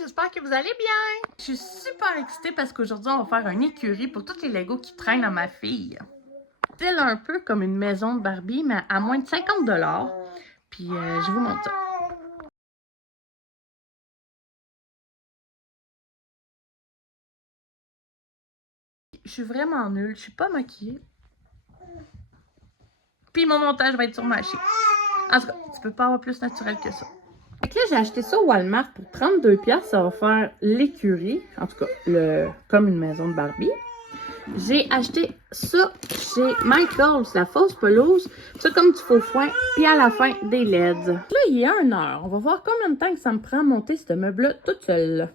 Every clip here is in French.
j'espère que vous allez bien! Je suis super excitée parce qu'aujourd'hui, on va faire une écurie pour tous les Legos qui traînent à ma fille. C'est un peu comme une maison de Barbie, mais à moins de 50 $. Puis je vous montre ça. Je suis vraiment nulle, je suis pas maquillée. Puis mon montage va être sur ma chaîne. En tout cas, tu peux pas avoir plus naturel que ça. Fait que là, j'ai acheté ça au Walmart pour 32 $. Ça va faire l'écurie. En tout cas, comme une maison de Barbie. J'ai acheté ça chez Michaels, la fausse pelouse. Ça comme du faux foin. Puis à la fin, des LED. Là, il est 1 heure. On va voir combien de temps que ça me prend à monter ce meuble-là toute seule.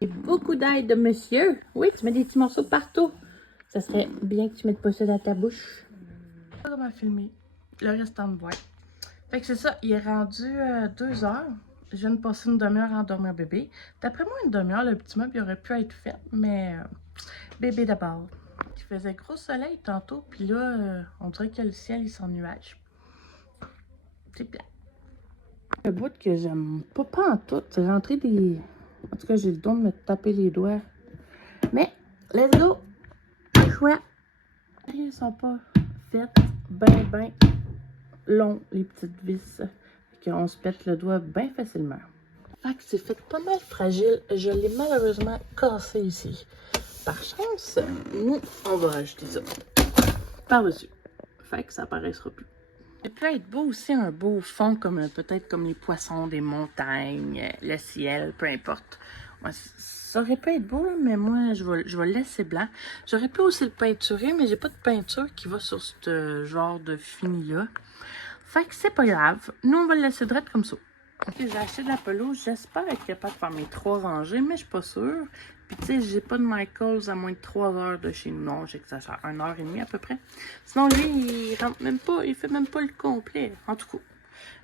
Et beaucoup d'aide de monsieur. Oui, tu mets des petits morceaux partout. Ça serait bien que tu mettes pas ça dans ta bouche. Pas comment filmer. Le restant de boîte. Fait que c'est ça, il est rendu 2 heures. Je viens de passer une demi-heure à endormir bébé. D'après moi, une demi-heure, le petit meuble il aurait pu être fait, mais bébé d'abord. Il faisait gros soleil tantôt, puis là, on dirait que le ciel, il s'ennuage. C'est plat. Le bout que j'aime pas en tout, c'est rentrer des... En tout cas, j'ai le don de me taper les doigts. Mais, let's go! Les choix. Ils sont pas faites ben longs, les petites vis. On se pète le doigt bien facilement. Fait que c'est fait pas mal fragile. Je l'ai malheureusement cassé ici. Par chance, nous, on va rajouter ça par-dessus. Fait que ça apparaîtra plus. Ça peut être beau aussi, un beau fond, comme peut-être comme les poissons des montagnes, le ciel, peu importe. Ouais, ça aurait pu être beau, là, mais moi, je vais le laisser blanc. J'aurais pu aussi le peinturer, mais j'ai pas de peinture qui va sur ce genre de fini-là. Fait que c'est pas grave. Nous, on va le laisser direct comme ça. Ok, j'ai acheté de la pelouse. J'espère être capable de faire mes 3 rangées, mais je suis pas sûre. Puis, tu sais, j'ai pas de Michaels à moins de 3 heures de chez nous. Non, j'exagère. 1h30 à peu près. Sinon, lui, il rentre même pas. Il fait même pas le complet. En tout cas,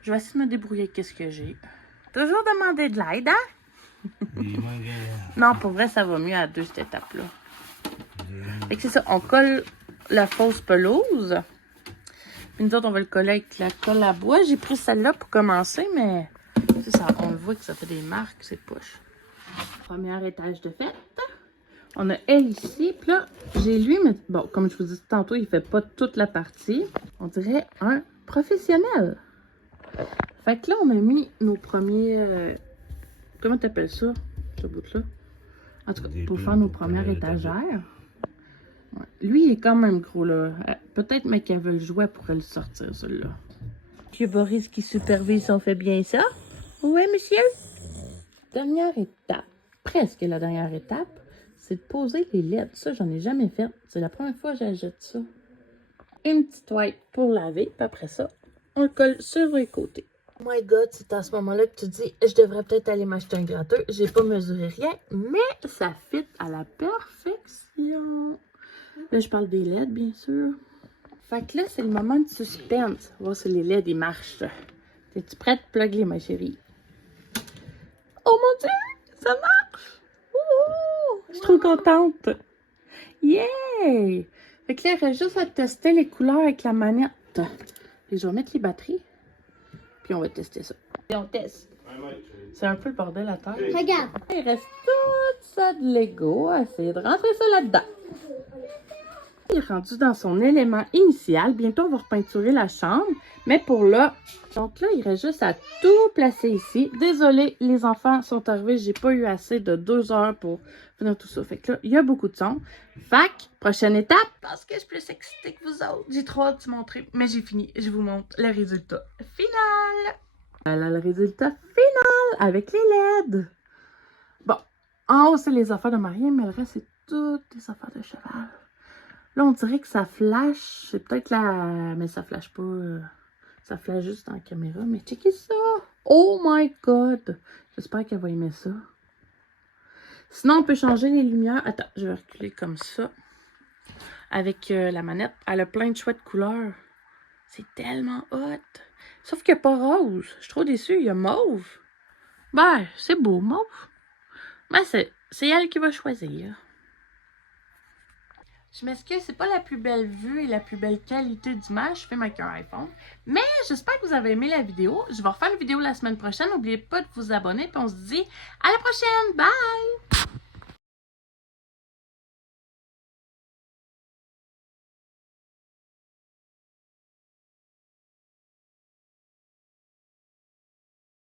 je vais essayer de me débrouiller avec ce que j'ai. Toujours demander de l'aide, hein? Non, pour vrai, ça va mieux à 2 cette étape-là. Fait que c'est ça. On colle la fausse pelouse. Puis nous autres, on va le coller avec la colle à bois. J'ai pris celle-là pour commencer, mais ça, on le voit que ça fait des marques, c'est poche. Premier étage de fête. On a elle ici. Puis là, j'ai lui, mais bon, comme je vous dis tantôt, il fait pas toute la partie. On dirait un professionnel. Fait que là, on a mis nos premiers... comment t'appelles ça, ce bout-là? En tout cas, pour faire nos premières étagères. Ouais. Lui, il est quand même gros, là. Peut-être Machiavel jouet pourrait le sortir, celui-là. Monsieur Boris qui supervise, on fait bien ça? Oui, monsieur? Dernière étape, presque la dernière étape, c'est de poser les LED. Ça, j'en ai jamais fait. C'est la première fois que j'ajoute ça. Une petite white pour laver, puis après ça, on le colle sur les côtés. Oh my God, c'est à ce moment-là que tu dis, je devrais peut-être aller m'acheter un gratteux. J'ai pas mesuré rien, mais ça fit à la perfection. Là, je parle des LED, bien sûr. Fait que là, c'est le moment de suspense. On va voir si les LED, ils marchent. Es-tu prête? Plug-les, ma chérie. Oh mon Dieu! Ça marche! Ouh! Je suis trop contente! Yeah! Fait que là, il reste juste à tester les couleurs avec la manette. Et je vais mettre les batteries. Puis on va tester ça. Et on teste. C'est un peu le bordel à terre. Regarde. Il reste tout ça de Lego. Essayer de rentrer ça là-dedans. Il est rendu dans son élément initial. Bientôt, on va repeinturer la chambre. Mais pour là, donc là, il reste juste à tout placer ici. Désolée, les enfants sont arrivés. J'ai pas eu assez de 2 heures pour finir tout ça. Fait que là, il y a beaucoup de son. Fait que, prochaine étape. Parce que je suis plus excitée que vous autres. J'ai trop hâte de vous montrer. Mais j'ai fini. Je vous montre le résultat final. Voilà le résultat final avec les LED. Bon, en haut, c'est les affaires de mariée, mais le reste, c'est toutes les affaires de cheval. Là, on dirait que ça flash. C'est peut-être la... Mais ça flash pas. Ça flash juste dans la caméra. Mais checkez ça. Oh my God. J'espère qu'elle va aimer ça. Sinon, on peut changer les lumières. Attends, je vais reculer comme ça. Avec la manette. Elle a plein de chouettes couleurs. C'est tellement hot. Sauf qu'il n'y a pas rose. Je suis trop déçue. Il y a mauve. Ben, c'est beau, mauve. Mais c'est elle qui va choisir. Je m'excuse, c'est pas la plus belle vue et la plus belle qualité d'image. Je fais avec un iPhone. Mais j'espère que vous avez aimé la vidéo. Je vais refaire une vidéo la semaine prochaine. N'oubliez pas de vous abonner. Puis on se dit à la prochaine. Bye!